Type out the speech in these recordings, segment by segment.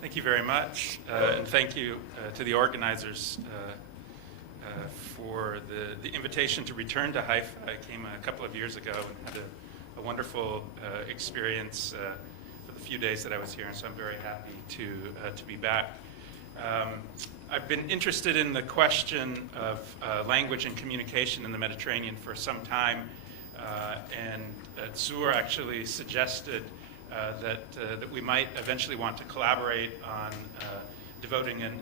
Thank you very much, and thank you to the organizers for the invitation to return to Haifa. I came a couple of years ago and had a wonderful experience for the few days that I was here, and so I'm very happy to be back. I've been interested in the question of language and communication in the Mediterranean for some time, and Zur actually suggested that we might eventually want to collaborate on devoting an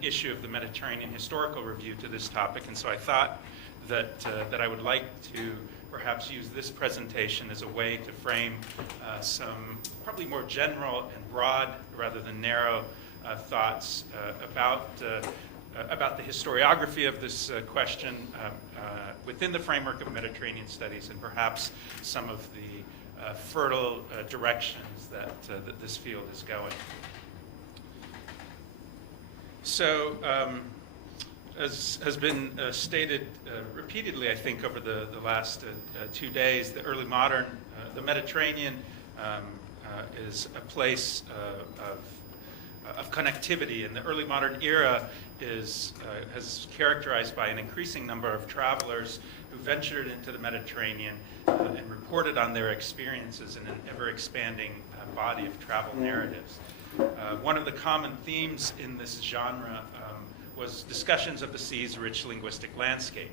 issue of the Mediterranean Historical Review to this topic, and so I thought that I would like to perhaps use this presentation as a way to frame some probably more general and broad rather than narrow thoughts about the historiography of this question within the framework of Mediterranean studies, and perhaps some of the fertile directions that this field is going. So, as has been stated repeatedly, I think, over the last 2 days, the early modern, the Mediterranean is a place of connectivity, and the early modern era is characterized by an increasing number of travelers who ventured into the Mediterranean and reported on their experiences in an ever-expanding body of travel narratives. One of the common themes in this genre was discussions of the sea's rich linguistic landscape.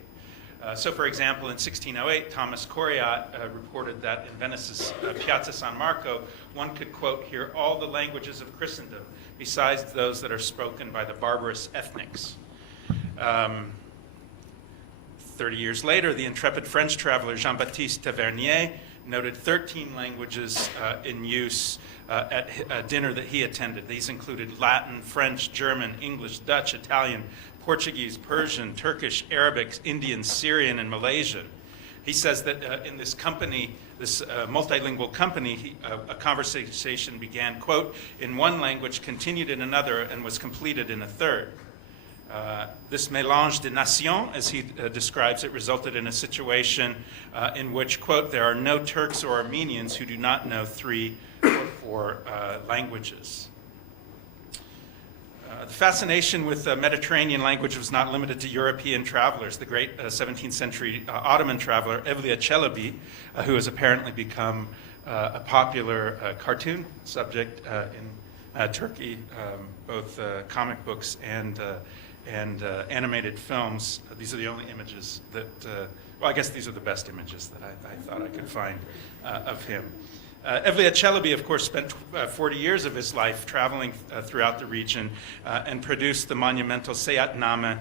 So, for example, in 1608, Thomas Coriat reported that in Venice's Piazza San Marco, one could, quote, hear all the languages of Christendom, besides those that are spoken by the barbarous ethnics. 30 years later, the intrepid French traveler Jean-Baptiste Tavernier noted 13 languages in use at a dinner that he attended. These included Latin, French, German, English, Dutch, Italian, Portuguese, Persian, Turkish, Arabic, Indian, Syrian, and Malaysian. He says that in this company, this multilingual company, a conversation began, quote, in one language, continued in another, and was completed in a third. This mélange de nations, as he describes it, resulted in a situation in which, quote, there are no Turks or Armenians who do not know 3 or 4 languages. The fascination with the Mediterranean language was not limited to European travelers. The great 17th century Ottoman traveler Evliya Çelebi, who has apparently become a popular cartoon subject in Turkey, both comic books and animated films. These are the only images that, well, I guess these are the best images that I thought I could find of him. Evliya Çelebi, of course, spent 40 years of his life traveling throughout the region and produced the monumental Seyahatname,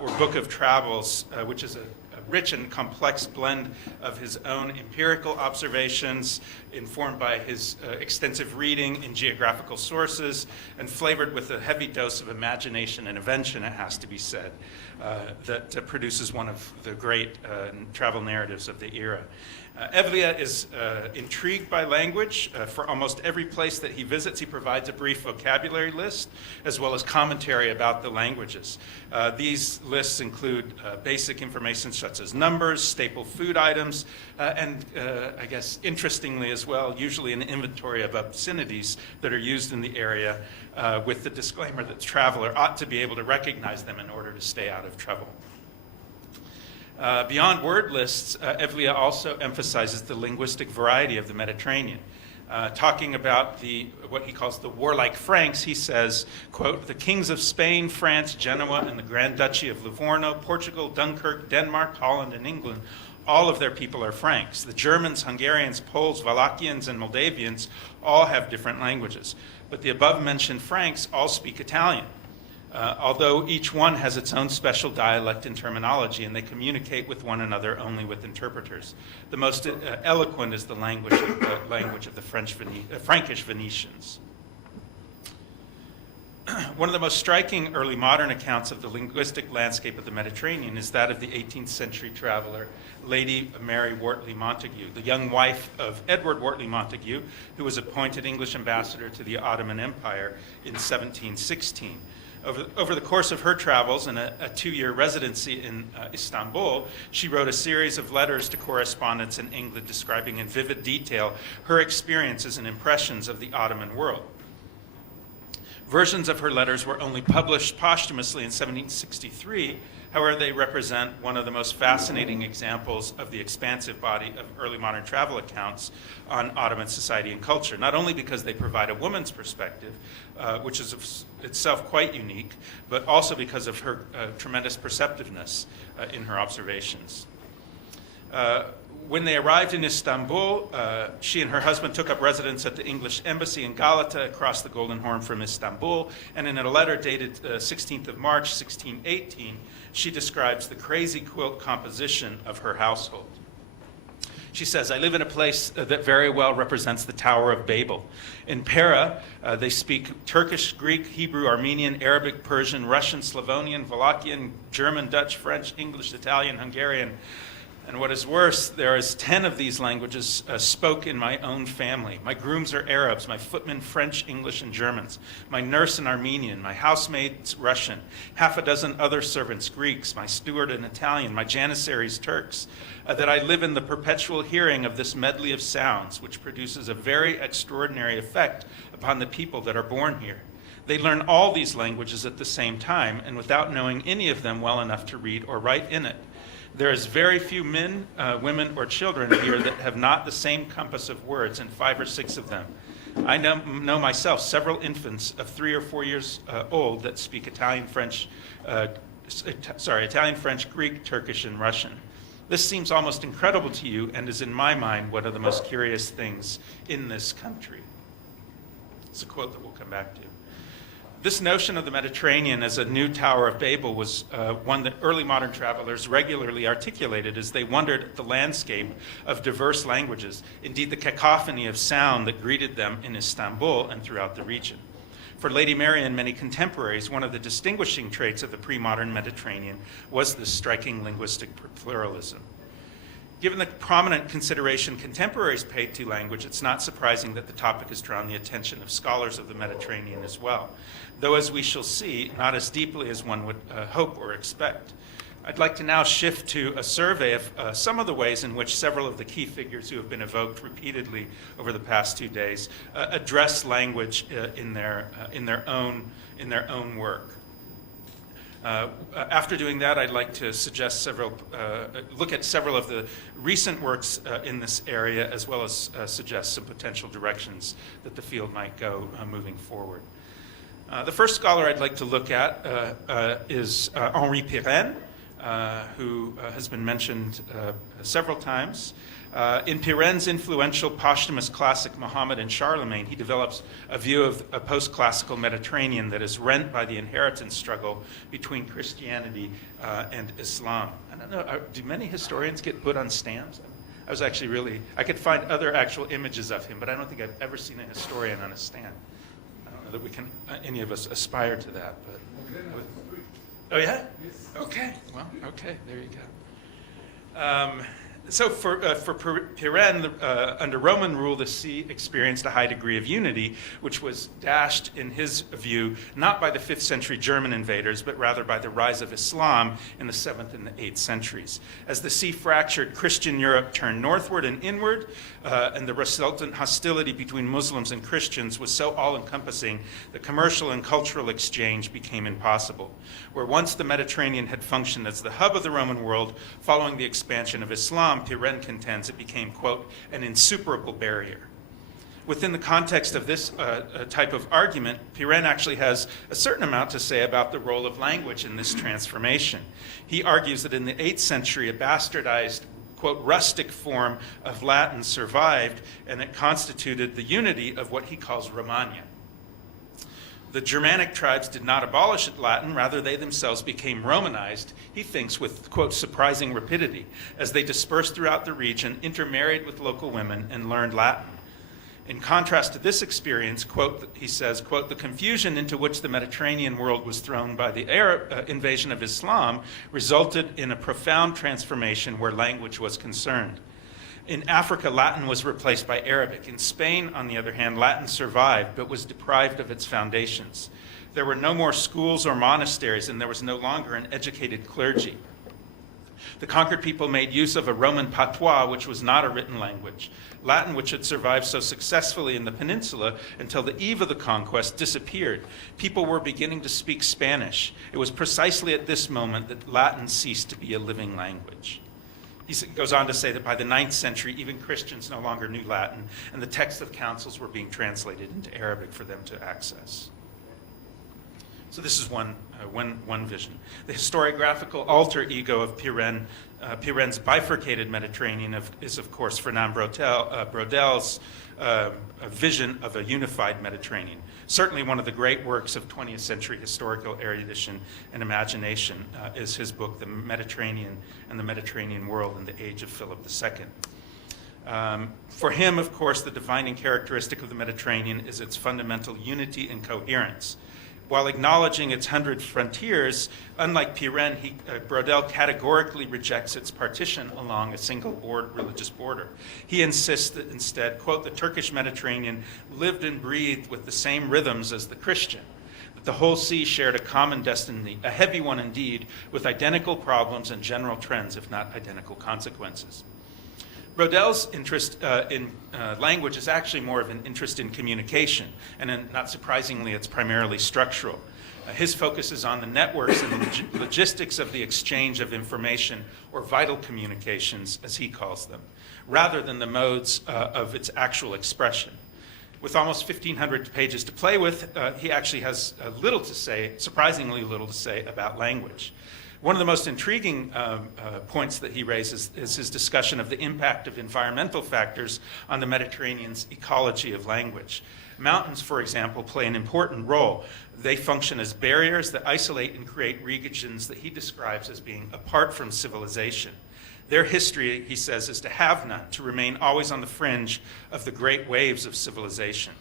or Book of Travels, which is a rich and complex blend of his own empirical observations, informed by his extensive reading in geographical sources, and flavored with a heavy dose of imagination and invention, it has to be said, that produces one of the great travel narratives of the era. Evliya is intrigued by language. For almost every place that he visits, he provides a brief vocabulary list, as well as commentary about the languages. These lists include basic information such as numbers, staple food items, and I guess interestingly as well, usually an inventory of obscenities that are used in the area, with the disclaimer that the traveler ought to be able to recognize them in order to stay out of trouble. Beyond word lists, Evliya also emphasizes the linguistic variety of the Mediterranean. Talking about what he calls the warlike Franks, he says, quote, the kings of Spain, France, Genoa, and the Grand Duchy of Livorno, Portugal, Dunkirk, Denmark, Holland, and England, all of their people are Franks. The Germans, Hungarians, Poles, Wallachians, and Moldavians all have different languages. But the above-mentioned Franks all speak Italian. Although each one has its own special dialect and terminology, and they communicate with one another only with interpreters. The most eloquent is the language of the Frankish Venetians. One of the most striking early modern accounts of the linguistic landscape of the Mediterranean is that of the 18th century traveler, Lady Mary Wortley Montagu, the young wife of Edward Wortley Montagu, who was appointed English ambassador to the Ottoman Empire in 1716. Over the course of her travels and a 2-year residency in Istanbul, she wrote a series of letters to correspondents in England describing in vivid detail her experiences and impressions of the Ottoman world. Versions of her letters were only published posthumously in 1763. However, they represent one of the most fascinating examples of the expansive body of early modern travel accounts on Ottoman society and culture, not only because they provide a woman's perspective, which is itself quite unique, but also because of her tremendous perceptiveness in her observations. When they arrived in Istanbul, she and her husband took up residence at the English embassy in Galata across the Golden Horn from Istanbul, and in a letter dated 16th of March, 1618, she describes the crazy quilt composition of her household. She says, I live in a place that very well represents the Tower of Babel. In Pera, they speak Turkish, Greek, Hebrew, Armenian, Arabic, Persian, Russian, Slavonian, Wallachian, German, Dutch, French, English, Italian, Hungarian. And what is worse, there is 10 of these languages spoke in my own family. My grooms are Arabs, my footmen French, English, and Germans. My nurse an Armenian, my housemaid's Russian, half a dozen other servants Greeks, my steward an Italian, my janissaries Turks. That I live in the perpetual hearing of this medley of sounds, which produces a very extraordinary effect upon the people that are born here. They learn all these languages at the same time, and without knowing any of them well enough to read or write in it. There is very few men, women, or children here that have not the same compass of words, and 5 or 6 of them. I know myself several infants of 3 or 4 years old that speak Italian, French, Greek, Turkish, and Russian. This seems almost incredible to you, and is in my mind one of the most curious things in this country. It's a quote that we'll come back to. This notion of the Mediterranean as a new Tower of Babel was one that early modern travelers regularly articulated as they wondered at the landscape of diverse languages, indeed the cacophony of sound that greeted them in Istanbul and throughout the region. For Lady Mary and many contemporaries, one of the distinguishing traits of the pre-modern Mediterranean was this striking linguistic pluralism. Given the prominent consideration contemporaries paid to language, it's not surprising that the topic has drawn the attention of scholars of the Mediterranean as well, though as we shall see, not as deeply as one would hope or expect. I'd like to now shift to a survey of some of the ways in which several of the key figures who have been evoked repeatedly over the past 2 days address language in their own work. After doing that, I'd like to suggest look at several of the recent works in this area, as well as suggest some potential directions that the field might go moving forward. The first scholar I'd like to look at is Henri Pirenne, who has been mentioned several times. In Pirenne's influential posthumous classic, Muhammad and Charlemagne, he develops a view of a post-classical Mediterranean that is rent by the inheritance struggle between Christianity and Islam. I don't know, do many historians get put on stamps? I could find other actual images of him, but I don't think I've ever seen a historian on a stamp. I don't know that we can, any of us, aspire to that. But oh, yeah? Okay, well, okay, there you go. So for Pirenne, under Roman rule, the sea experienced a high degree of unity, which was dashed, in his view, not by the 5th century German invaders, but rather by the rise of Islam in the 7th and the 8th centuries. As the sea fractured, Christian Europe turned northward and inward, and the resultant hostility between Muslims and Christians was so all-encompassing that commercial and cultural exchange became impossible. Where once the Mediterranean had functioned as the hub of the Roman world, following the expansion of Islam, Pirenne contends it became, quote, an insuperable barrier. Within the context of this type of argument, Pirenne actually has a certain amount to say about the role of language in this transformation. He argues that in the 8th century, a bastardized, quote, rustic form of Latin survived, and it constituted the unity of what he calls Romagna. The Germanic tribes did not abolish Latin, rather they themselves became Romanized, he thinks, with, quote, surprising rapidity, as they dispersed throughout the region, intermarried with local women, and learned Latin. In contrast to this experience, quote, he says, quote, the confusion into which the Mediterranean world was thrown by the Arab invasion of Islam resulted in a profound transformation where language was concerned. In Africa, Latin was replaced by Arabic. In Spain, on the other hand, Latin survived, but was deprived of its foundations. There were no more schools or monasteries, and there was no longer an educated clergy. The conquered people made use of a Roman patois, which was not a written language. Latin, which had survived so successfully in the peninsula until the eve of the conquest, disappeared. People were beginning to speak Spanish. It was precisely at this moment that Latin ceased to be a living language. He goes on to say that by the 9th century, even Christians no longer knew Latin, and the texts of councils were being translated into Arabic for them to access. So this is one vision. The historiographical alter ego of Piren's bifurcated Mediterranean is, of course, Fernand Braudel's vision of a unified Mediterranean. Certainly one of the great works of 20th century historical erudition and imagination is his book, The Mediterranean and the Mediterranean World in the Age of Philip II. For him, of course, the defining characteristic of the Mediterranean is its fundamental unity and coherence. While acknowledging its 100 frontiers, unlike Piren, Braudel categorically rejects its partition along a single religious border. He insists that instead, quote, the Turkish Mediterranean lived and breathed with the same rhythms as the Christian, that the whole sea shared a common destiny, a heavy one indeed, with identical problems and general trends, if not identical consequences. Braudel's interest in language is actually more of an interest in communication, and not surprisingly, it's primarily structural. His focus is on the networks and the logistics of the exchange of information, or vital communications, as he calls them, rather than the modes of its actual expression. With almost 1,500 pages to play with, he actually has little to say, surprisingly little to say, about language. One of the most intriguing points that he raises is his discussion of the impact of environmental factors on the Mediterranean's ecology of language. Mountains, for example, play an important role. They function as barriers that isolate and create regions that he describes as being apart from civilization. Their history, he says, is to have none, to remain always on the fringe of the great waves of civilization.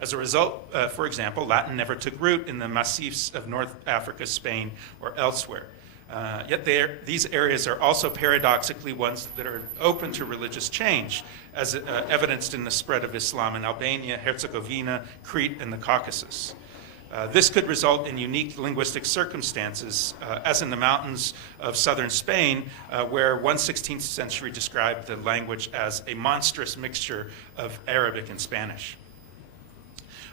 As a result, for example, Latin never took root in the massifs of North Africa, Spain, or elsewhere. Yet these areas are also paradoxically ones that are open to religious change, as evidenced in the spread of Islam in Albania, Herzegovina, Crete, and the Caucasus. This could result in unique linguistic circumstances, as in the mountains of southern Spain, where one 16th century described the language as a monstrous mixture of Arabic and Spanish.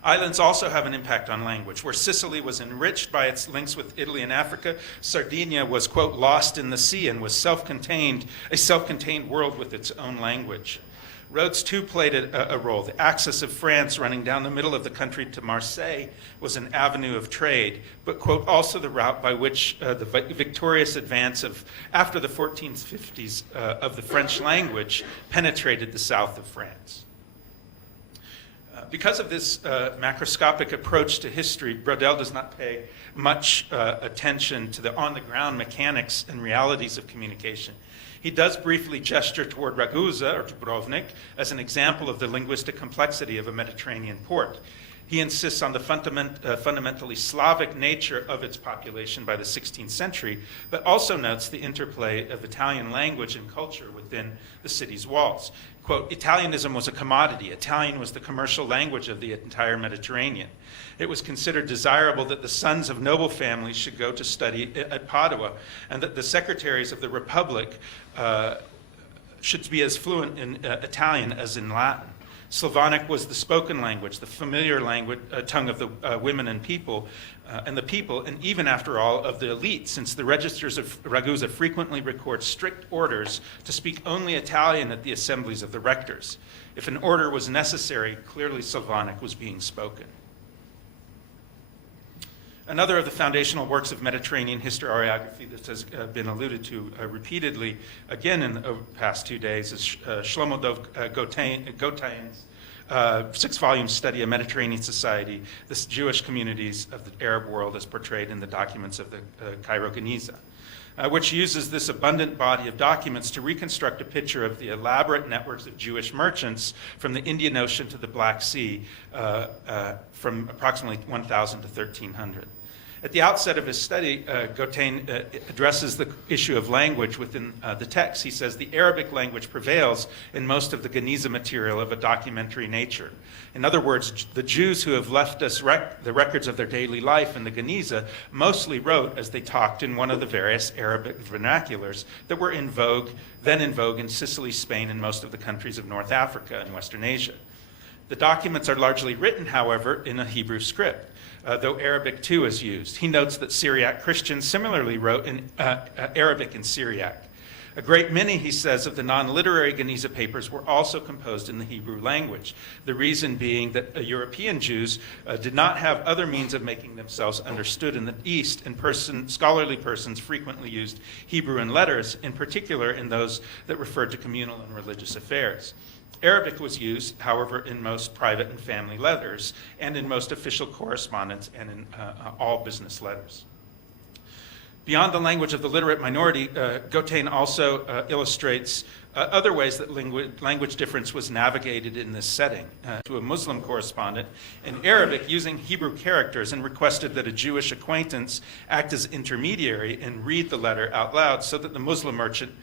Islands also have an impact on language. Where Sicily was enriched by its links with Italy and Africa, Sardinia was, quote, lost in the sea and was a self-contained world with its own language. Roads, too, played a role. The axis of France running down the middle of the country to Marseille was an avenue of trade, but, quote, also the route by which the victorious advance after the 1450s of the French language penetrated the south of France. Because of this macroscopic approach to history, Braudel does not pay much attention to the on-the-ground mechanics and realities of communication. He does briefly gesture toward Ragusa, or Dubrovnik, as an example of the linguistic complexity of a Mediterranean port. He insists on the fundamentally Slavic nature of its population by the 16th century, but also notes the interplay of Italian language and culture within the city's walls. Quote, Italianism was a commodity. Italian was the commercial language of the entire Mediterranean. It was considered desirable that the sons of noble families should go to study at Padua, and that the secretaries of the Republic should be as fluent in Italian as in Latin. Slavonic was the spoken language, the familiar language, tongue of the women and people, and even after all, of the elite, since the registers of Ragusa frequently record strict orders to speak only Italian at the assemblies of the rectors. If an order was necessary, clearly Slavonic was being spoken. Another of the foundational works of Mediterranean historiography that has been alluded to repeatedly, again in the past 2 days, is Shlomo Dov Gotain's 6-volume study of Mediterranean society, the Jewish communities of the Arab world as portrayed in the documents of the Cairo Geniza, which uses this abundant body of documents to reconstruct a picture of the elaborate networks of Jewish merchants from the Indian Ocean to the Black Sea from approximately 1000 to 1300. At the outset of his study, Gautain addresses the issue of language within the text. He says, the Arabic language prevails in most of the Geniza material of a documentary nature. In other words, the Jews who have left us the records of their daily life in the Geniza mostly wrote as they talked in one of the various Arabic vernaculars that were then in vogue in Sicily, Spain, and most of the countries of North Africa and Western Asia. The documents are largely written, however, in a Hebrew script, though Arabic too is used. He notes that Syriac Christians similarly wrote in Arabic and Syriac. A great many, he says, of the non-literary Geniza papers were also composed in the Hebrew language, the reason being that European Jews did not have other means of making themselves understood in the East, and scholarly persons frequently used Hebrew in letters, in particular in those that referred to communal and religious affairs. Arabic was used, however, in most private and family letters, and in most official correspondence, and in all business letters. Beyond the language of the literate minority, Gautain also illustrates other ways that language difference was navigated in this setting. To a Muslim correspondent in Arabic using Hebrew characters, and requested that a Jewish acquaintance act as intermediary and read the letter out loud so that the Muslim merchant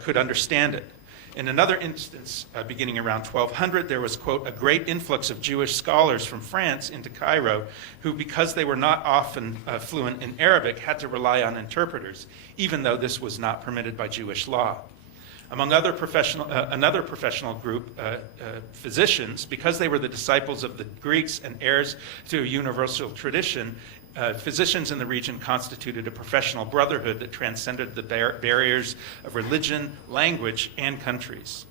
could understand it. In another instance, beginning around 1200, there was, quote, a great influx of Jewish scholars from France into Cairo who, because they were not often fluent in Arabic, had to rely on interpreters, even though this was not permitted by Jewish law. Among another professional group, physicians, because they were the disciples of the Greeks and heirs to a universal tradition, physicians in the region constituted a professional brotherhood that transcended the barriers of religion, language, and countries.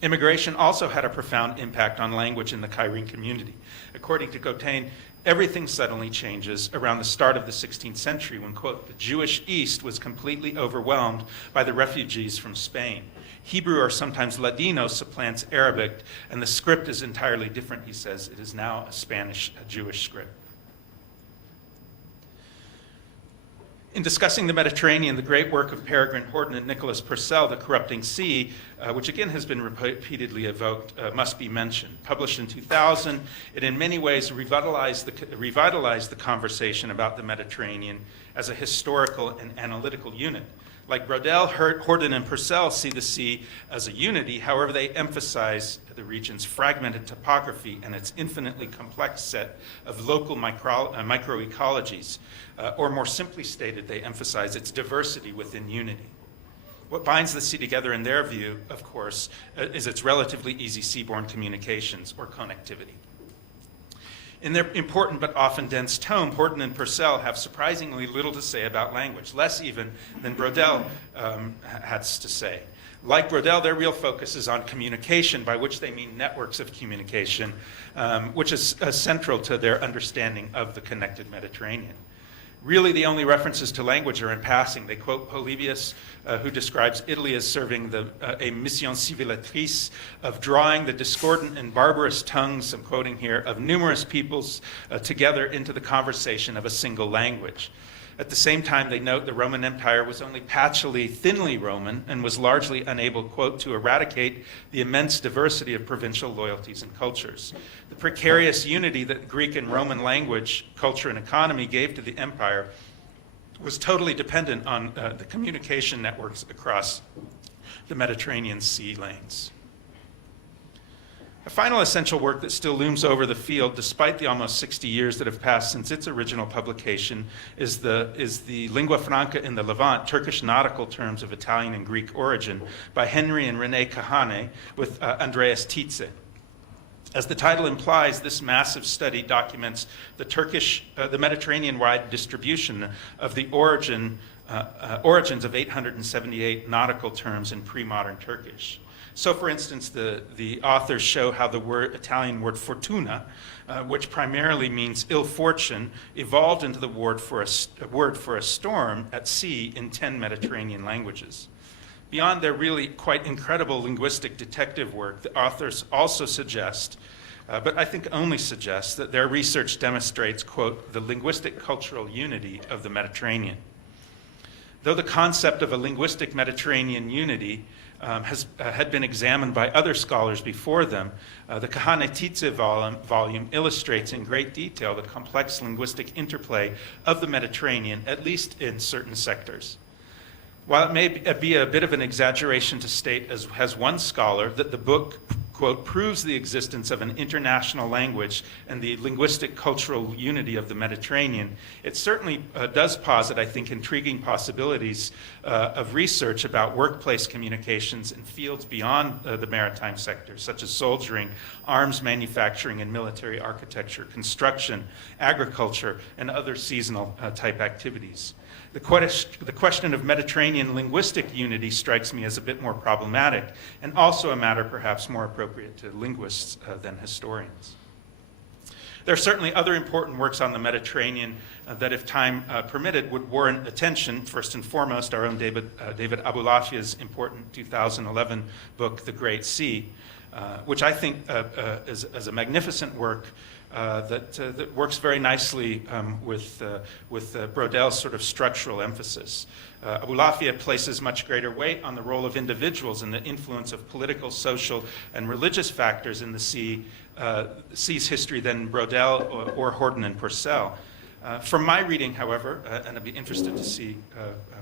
Immigration also had a profound impact on language in the Cairene community. According to Gautain, everything suddenly changes around the start of the 16th century when, quote, the Jewish East was completely overwhelmed by the refugees from Spain. Hebrew, or sometimes Ladino, supplants Arabic, and the script is entirely different, he says. It is now a Spanish, Jewish script. In discussing the Mediterranean, the great work of Peregrine Horton and Nicholas Purcell, The Corrupting Sea, which again has been repeatedly evoked, must be mentioned. Published in 2000, it in many ways revitalized the conversation about the Mediterranean as a historical and analytical unit. Like Brodel, Horton, and Purcell see the sea as a unity. However, they emphasize the region's fragmented topography and its infinitely complex set of local microecologies. Or more simply stated, they emphasize its diversity within unity. What binds the sea together in their view, of course, is its relatively easy seaborne communications, or connectivity. In their important but often dense tome, Horton and Purcell have surprisingly little to say about language, less even than Brodel has to say. Like Brodel, their real focus is on communication, by which they mean networks of communication, which is central to their understanding of the connected Mediterranean. Really, the only references to language are in passing. They quote Polybius, who describes Italy as serving a mission civilisatrice of drawing the discordant and barbarous tongues, I'm quoting here, of numerous peoples together into the conversation of a single language. At the same time, they note the Roman Empire was only patchily, thinly Roman, and was largely unable, quote, to eradicate the immense diversity of provincial loyalties and cultures. The precarious unity that Greek and Roman language, culture, and economy gave to the empire was totally dependent on the communication networks across the Mediterranean sea lanes. A final essential work that still looms over the field, despite the almost 60 years that have passed since its original publication, is the Lingua Franca in the Levant, Turkish nautical terms of Italian and Greek origin, by Henry and René Kahane with Andreas Tietze. As the title implies, this massive study documents the Mediterranean-wide distribution of the origins of 878 nautical terms in pre-modern Turkish. So, for instance, the authors show how the Italian word fortuna, which primarily means ill fortune, evolved into the word for a storm at sea in 10 Mediterranean languages. Beyond their really quite incredible linguistic detective work, the authors also suggest, but I think only suggest, that their research demonstrates, quote, the linguistic cultural unity of the Mediterranean. Though the concept of a linguistic Mediterranean unity had been examined by other scholars before them. The Kahanetitze volume illustrates in great detail the complex linguistic interplay of the Mediterranean, at least in certain sectors. While it may be a bit of an exaggeration to state, as has one scholar, that the book, quote, proves the existence of an international language and the linguistic cultural unity of the Mediterranean, it certainly does posit, I think, intriguing possibilities of research about workplace communications in fields beyond the maritime sector, such as soldiering, arms manufacturing and military architecture, construction, agriculture, and other seasonal type activities. The question of Mediterranean linguistic unity strikes me as a bit more problematic, and also a matter perhaps more appropriate to linguists than historians. There are certainly other important works on the Mediterranean that, if time permitted, would warrant attention. First and foremost, our own David Abulafia's important 2011 book, The Great Sea, which I think is a magnificent work that works very nicely with Brodel's sort of structural emphasis. Abulafia places much greater weight on the role of individuals and the influence of political, social, and religious factors in the sea's history than Brodel or Horden and Purcell. From my reading, however, and I'd be interested to see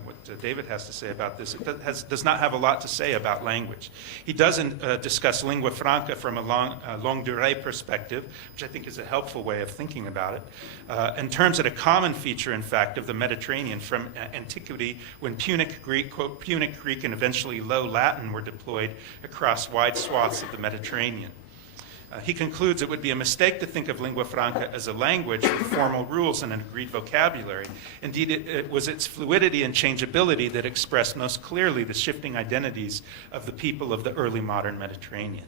what David has to say about this, it does not have a lot to say about language. He doesn't discuss lingua franca from a longue durée perspective, which I think is a helpful way of thinking about it, and terms it a common feature, in fact, of the Mediterranean from antiquity, when Punic Greek, quote, Punic Greek and eventually Low Latin were deployed across wide swaths of the Mediterranean. He concludes it would be a mistake to think of lingua franca as a language with formal rules and an agreed vocabulary. Indeed, it was its fluidity and changeability that expressed most clearly the shifting identities of the people of the early modern Mediterranean.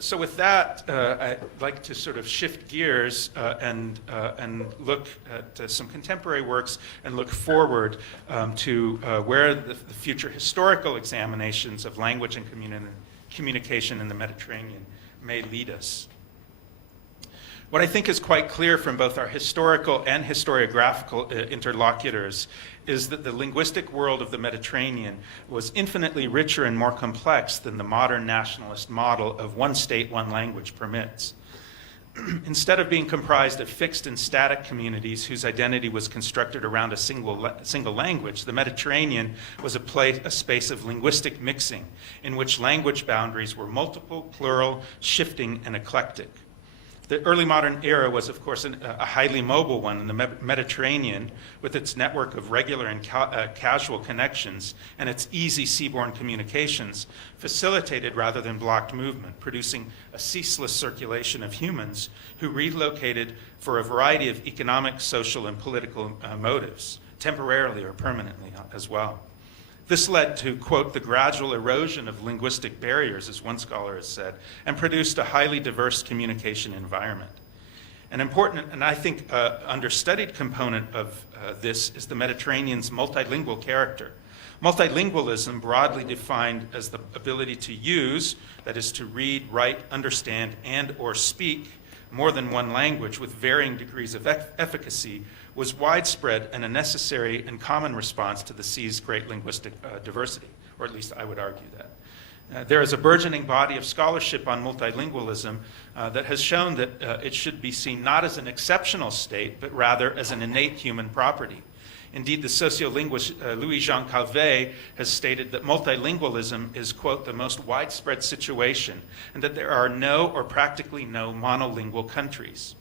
So with that, I'd like to sort of shift gears and look at some contemporary works and look forward to where the future historical examinations of language and communication in the Mediterranean may lead us. What I think is quite clear from both our historical and historiographical interlocutors is that the linguistic world of the Mediterranean was infinitely richer and more complex than the modern nationalist model of one state, one language permits. Instead of being comprised of fixed and static communities whose identity was constructed around a single language, the Mediterranean was a space of linguistic mixing in which language boundaries were multiple, plural, shifting, and eclectic. The early modern era was, of course, a highly mobile one in the Mediterranean, with its network of regular and casual connections and its easy seaborne communications, facilitated rather than blocked movement, producing a ceaseless circulation of humans who relocated for a variety of economic, social, and political motives, temporarily or permanently as well. This led to, quote, the gradual erosion of linguistic barriers, as one scholar has said, and produced a highly diverse communication environment. An important, and I think understudied component of this is the Mediterranean's multilingual character. Multilingualism, broadly defined as the ability to use, that is to read, write, understand, and or speak more than one language with varying degrees of efficacy, was widespread and a necessary and common response to the sea's great linguistic diversity, or at least I would argue that. There is a burgeoning body of scholarship on multilingualism that has shown that it should be seen not as an exceptional state, but rather as an innate human property. Indeed, the sociolinguist Louis-Jean Calvet has stated that multilingualism is, quote, the most widespread situation, and that there are no or practically no monolingual countries.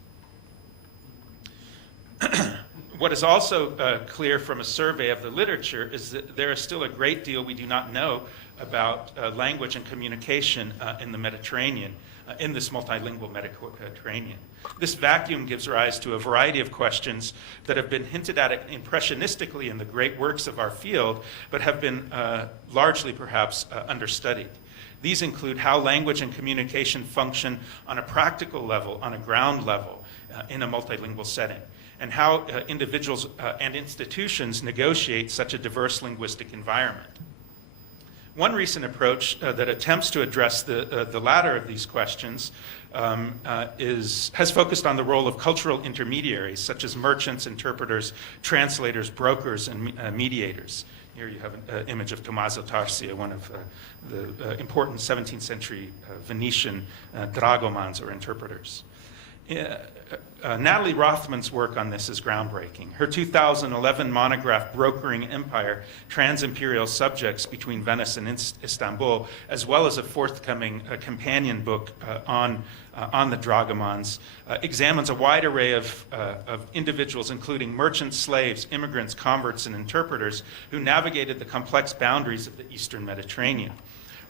What is also clear from a survey of the literature is that there is still a great deal we do not know about language and communication in the Mediterranean, in this multilingual Mediterranean. This vacuum gives rise to a variety of questions that have been hinted at impressionistically in the great works of our field, but have been largely perhaps understudied. These include how language and communication function on a practical level, on a ground level, in a multilingual setting, and how individuals and institutions negotiate such a diverse linguistic environment. One recent approach that attempts to address the latter of these questions has focused on the role of cultural intermediaries, such as merchants, interpreters, translators, brokers, and mediators. Here you have an image of Tommaso Tarsia, one of the important 17th century Venetian dragomans or interpreters. Natalie Rothman's work on this is groundbreaking. Her 2011 monograph, Brokering Empire, Trans-Imperial Subjects Between Venice and Istanbul, as well as a forthcoming companion book on the dragomans, examines a wide array of individuals, including merchants, slaves, immigrants, converts, and interpreters who navigated the complex boundaries of the Eastern Mediterranean.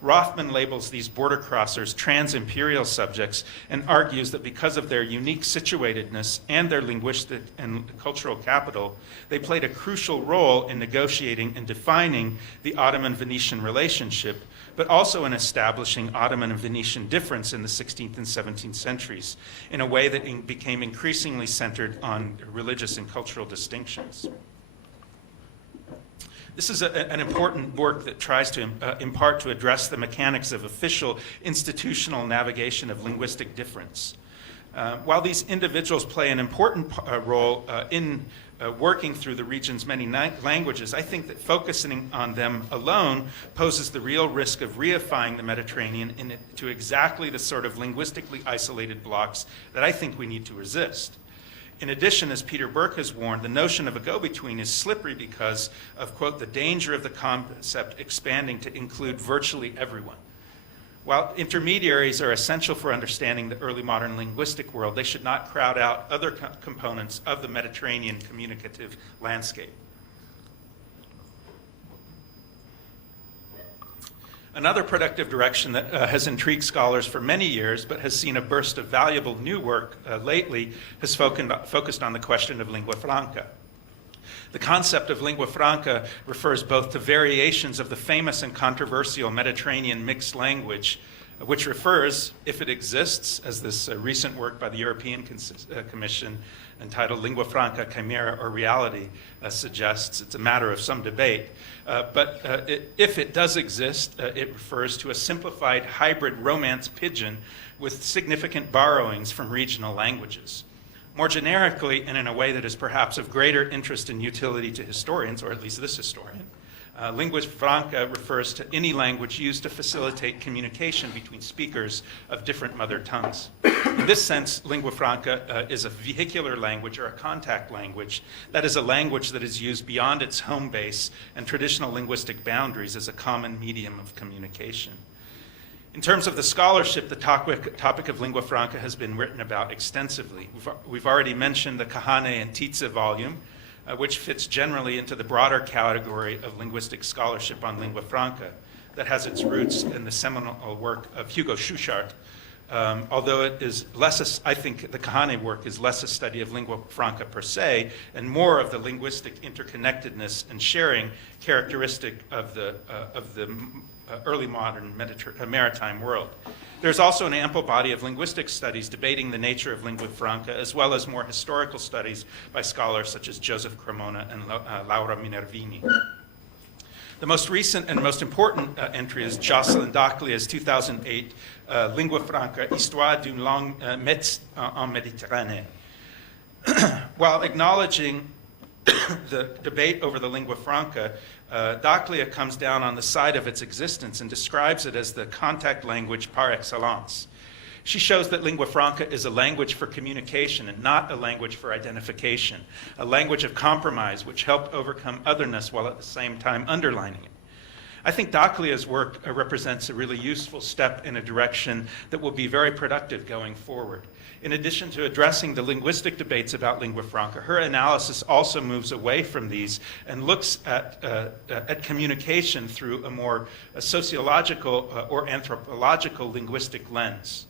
Rothman labels these border crossers trans-imperial subjects and argues that because of their unique situatedness and their linguistic and cultural capital, they played a crucial role in negotiating and defining the Ottoman-Venetian relationship, but also in establishing Ottoman and Venetian difference in the 16th and 17th centuries in a way that became increasingly centered on religious and cultural distinctions. This is an important work that tries to, in part, to address the mechanics of official institutional navigation of linguistic difference. While these individuals play an important role in working through the region's many languages, I think that focusing on them alone poses the real risk of reifying the Mediterranean into exactly the sort of linguistically isolated blocks that I think we need to resist. In addition, as Peter Burke has warned, the notion of a go-between is slippery because of, quote, the danger of the concept expanding to include virtually everyone. While intermediaries are essential for understanding the early modern linguistic world, they should not crowd out other components of the Mediterranean communicative landscape. Another productive direction that has intrigued scholars for many years, but has seen a burst of valuable new work lately, has focused on the question of lingua franca. The concept of lingua franca refers both to variations of the famous and controversial Mediterranean mixed language, which refers, if it exists, as this recent work by the European Commission entitled Lingua Franca, Chimera or Reality suggests, it's a matter of some debate, if it does exist, it refers to a simplified hybrid Romance pidgin with significant borrowings from regional languages. More generically, and in a way that is perhaps of greater interest and utility to historians, or at least this historian, lingua franca refers to any language used to facilitate communication between speakers of different mother tongues. In this sense, lingua franca is a vehicular language or a contact language. That is a language that is used beyond its home base and traditional linguistic boundaries as a common medium of communication. In terms of the scholarship, the topic of lingua franca has been written about extensively. We've already mentioned the Kahane and Tietze volume, which fits generally into the broader category of linguistic scholarship on lingua franca that has its roots in the seminal work of Hugo Schuchart, although it is less, I think the Kahane work is less a study of lingua franca per se and more of the linguistic interconnectedness and sharing characteristic of the early modern maritime world. There's also an ample body of linguistic studies debating the nature of lingua franca, as well as more historical studies by scholars such as Joseph Cremona and Laura Minervini. The most recent and most important entry is Jocelyn Dacclia's 2008 Lingua Franca, Histoire d'une langue metz en Méditerranée. While acknowledging the debate over the lingua franca, Dacclia comes down on the side of its existence and describes it as the contact language par excellence. She shows that lingua franca is a language for communication and not a language for identification, a language of compromise which helped overcome otherness while at the same time underlining it. I think Dacclia's work represents a really useful step in a direction that will be very productive going forward. In addition to addressing the linguistic debates about lingua franca, her analysis also moves away from these and looks at communication through a more sociological or anthropological linguistic lens.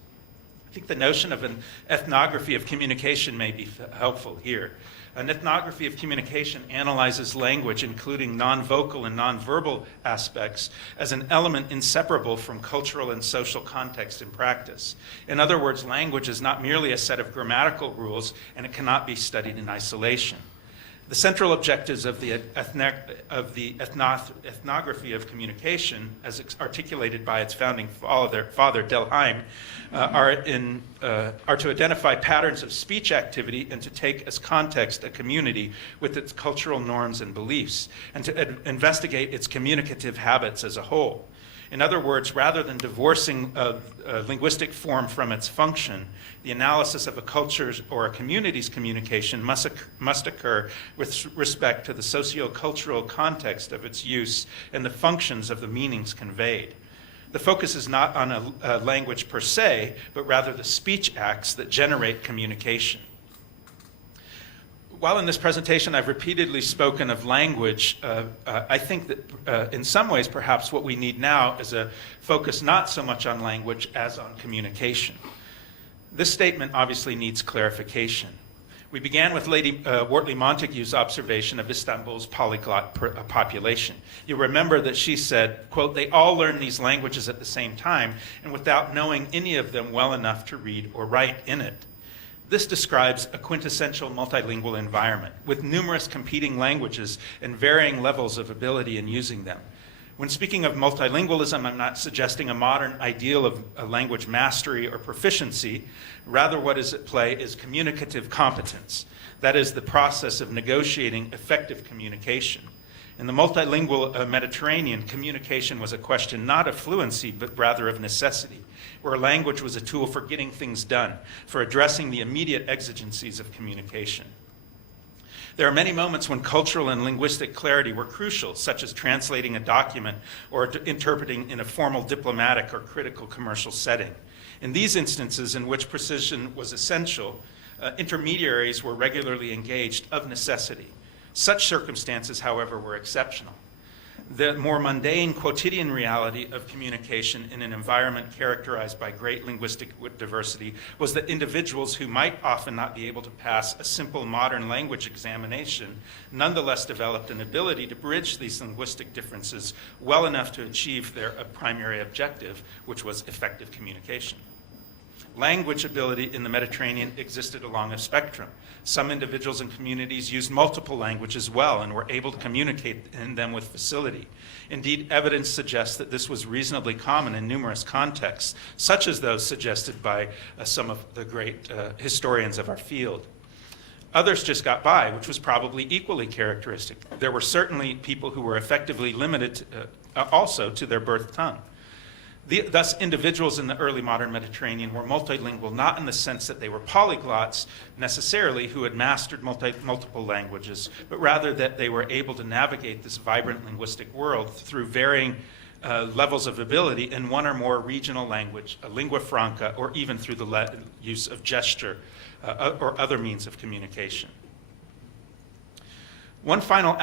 I think the notion of an ethnography of communication may be helpful here. An ethnography of communication analyzes language, including non-vocal and non-verbal aspects, as an element inseparable from cultural and social context and practice. In other words, language is not merely a set of grammatical rules, and it cannot be studied in isolation. The central objectives of the ethnography of communication, as articulated by its founding father, Delheim, are to identify patterns of speech activity and to take as context a community with its cultural norms and beliefs, and to investigate its communicative habits as a whole. In other words, rather than divorcing a linguistic form from its function, the analysis of a culture's or a community's communication must occur with respect to the socio-cultural context of its use and the functions of the meanings conveyed. The focus is not on a language per se, but rather the speech acts that generate communication. While in this presentation I've repeatedly spoken of language, I think that in some ways perhaps what we need now is a focus not so much on language as on communication. This statement obviously needs clarification. We began with Lady Wortley Montagu's observation of Istanbul's polyglot population. You remember that she said, quote, "They all learn these languages at the same time and without knowing any of them well enough to read or write in it." This describes a quintessential multilingual environment with numerous competing languages and varying levels of ability in using them. When speaking of multilingualism, I'm not suggesting a modern ideal of a language mastery or proficiency. Rather, what is at play is communicative competence. That is the process of negotiating effective communication. In the multilingual Mediterranean, communication was a question not of fluency, but rather of necessity, where language was a tool for getting things done, for addressing the immediate exigencies of communication. There are many moments when cultural and linguistic clarity were crucial, such as translating a document or interpreting in a formal diplomatic or critical commercial setting. In these instances in which precision was essential, intermediaries were regularly engaged of necessity. Such circumstances, however, were exceptional. The more mundane quotidian reality of communication in an environment characterized by great linguistic diversity was that individuals who might often not be able to pass a simple modern language examination nonetheless developed an ability to bridge these linguistic differences well enough to achieve their primary objective, which was effective communication. Language ability in the Mediterranean existed along a spectrum. Some individuals and communities used multiple languages well and were able to communicate in them with facility. Indeed, evidence suggests that this was reasonably common in numerous contexts, such as those suggested by some of the great historians of our field. Others just got by, which was probably equally characteristic. There were certainly people who were effectively limited also to their birth tongue. Thus, individuals in the early modern Mediterranean were multilingual, not in the sense that they were polyglots necessarily who had mastered multiple languages, but rather that they were able to navigate this vibrant linguistic world through varying levels of ability in one or more regional language, a lingua franca, or even through the use of gesture or other means of communication. One final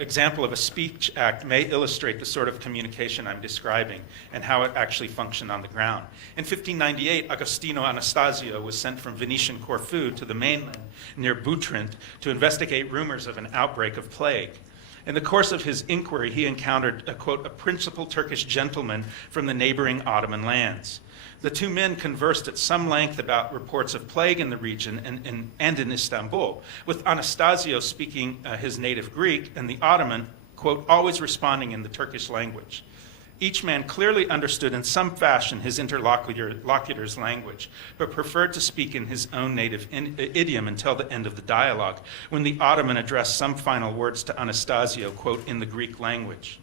example of a speech act may illustrate the sort of communication I'm describing and how it actually functioned on the ground. In 1598, Agostino Anastasio was sent from Venetian Corfu to the mainland near Butrint to investigate rumors of an outbreak of plague. In the course of his inquiry, he encountered, quote, a principal Turkish gentleman from the neighboring Ottoman lands. The two men conversed at some length about reports of plague in the region and in Istanbul, with Anastasio speaking his native Greek and the Ottoman, quote, always responding in the Turkish language. Each man clearly understood in some fashion his interlocutor's language, but preferred to speak in his own native idiom until the end of the dialogue, when the Ottoman addressed some final words to Anastasio, quote, in the Greek language.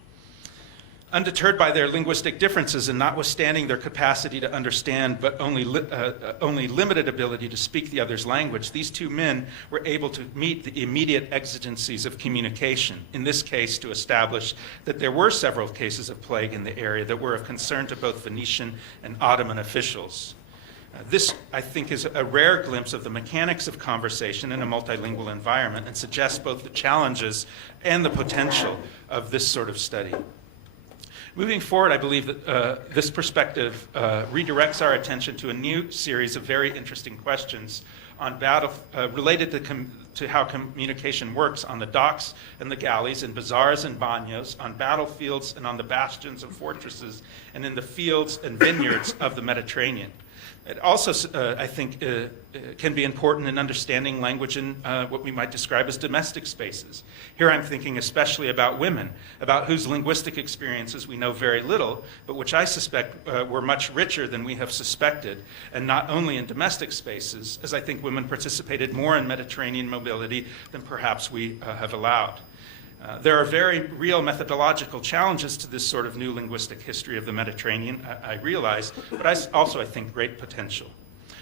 Undeterred by their linguistic differences and notwithstanding their capacity to understand but only limited ability to speak the other's language, these two men were able to meet the immediate exigencies of communication, in this case to establish that there were several cases of plague in the area that were of concern to both Venetian and Ottoman officials. This, I think, is a rare glimpse of the mechanics of conversation in a multilingual environment and suggests both the challenges and the potential of this sort of study. Moving forward, I believe that this perspective redirects our attention to a new series of very interesting questions on related to how communication works on the docks and the galleys, in bazaars and bagnios, on battlefields and on the bastions and fortresses, and in the fields and vineyards of the Mediterranean. It also, I think, can be important in understanding language in what we might describe as domestic spaces. Here I'm thinking especially about women, about whose linguistic experiences we know very little, but which I suspect were much richer than we have suspected, and not only in domestic spaces, as I think women participated more in Mediterranean mobility than perhaps we have allowed. There are very real methodological challenges to this sort of new linguistic history of the Mediterranean, I realize, but I think great potential.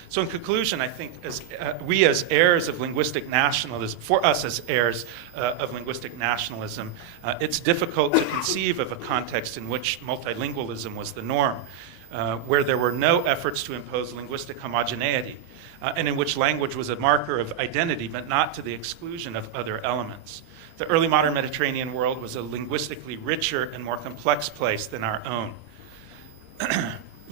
So in conclusion, I think we as heirs of linguistic nationalism, for us as heirs of linguistic nationalism, it's difficult to conceive of a context in which multilingualism was the norm, where there were no efforts to impose linguistic homogeneity, and in which language was a marker of identity, but not to the exclusion of other elements. The early modern Mediterranean world was a linguistically richer and more complex place than our own.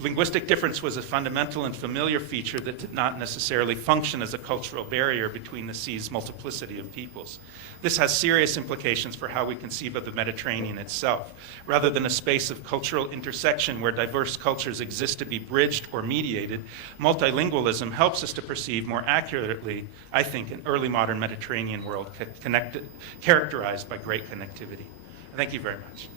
Linguistic difference was a fundamental and familiar feature that did not necessarily function as a cultural barrier between the sea's multiplicity of peoples. This has serious implications for how we conceive of the Mediterranean itself. Rather than a space of cultural intersection where diverse cultures exist to be bridged or mediated, multilingualism helps us to perceive more accurately, I think, an early modern Mediterranean world characterized by great connectivity. Thank you very much.